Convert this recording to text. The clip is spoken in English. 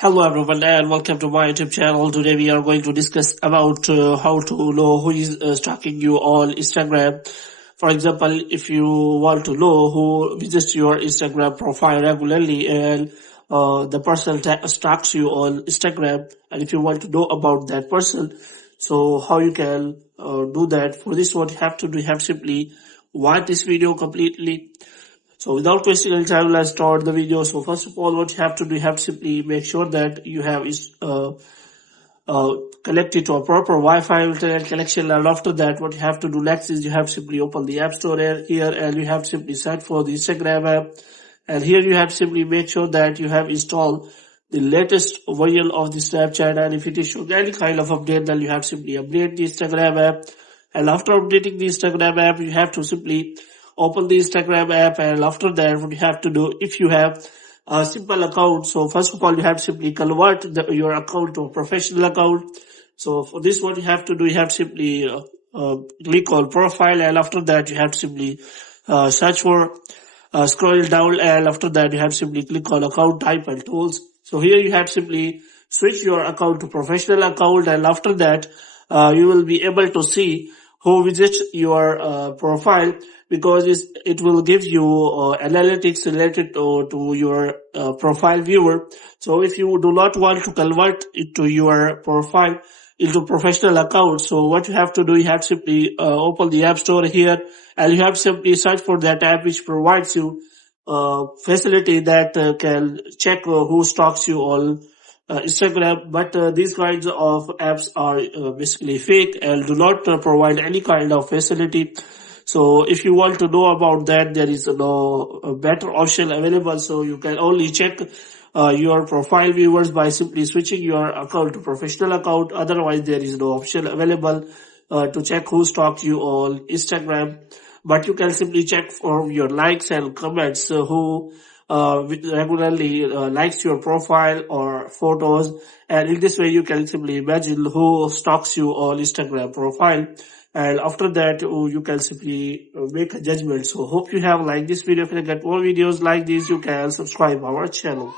Hello everyone and welcome to my YouTube channel. Today we are going to discuss about how to know who is stalking you on Instagram. For example, if you want to know who visits your Instagram profile regularly and the person stalks you on Instagram, and if you want to know about that person, so how you can do that. For this, what you have to do, you have simply watch this video completely. So without wasting any time, let's start the video. So first of all, what you have to do, you have to simply make sure that you have connected to a proper Wi-Fi internet connection. And after that, what you have to do next is you have to simply open the App Store here and you have to simply search for the Instagram app. And here you have to simply make sure that you have installed the latest version of the Snapchat. And if it is showing any kind of update, then you have to simply update the Instagram app. And after updating the Instagram app, you have to simply open the Instagram app, and after that what you have to do, if you have a simple account, so first of all you have to simply convert your account to a professional account. So for this, what you have to do, you have to simply click on profile, and after that you have to simply search for scroll down, and after that you have to simply click on account type and tools. So here you have to simply switch your account to professional account, and after that you will be able to see who visits your profile, because it will give you analytics related to your profile viewer. So if you do not want to convert it to your profile into professional account, so what you have to do, you have to simply open the App Store here, and you have to simply search for that app which provides you facility that can check who stalks you on Instagram. But these kinds of apps are basically fake and do not provide any kind of facility. So if you want to know about that, there is no better option available. So you can only check your profile viewers by simply switching your account to professional account. Otherwise, there is no option available to check who stalks you on Instagram. But you can simply check for your likes and comments, who regularly likes your profile or photos, and in this way you can simply imagine who stalks you on Instagram profile, and after that you can simply make a judgment. So hope you have liked this video. If you get more videos like this, you can subscribe our channel.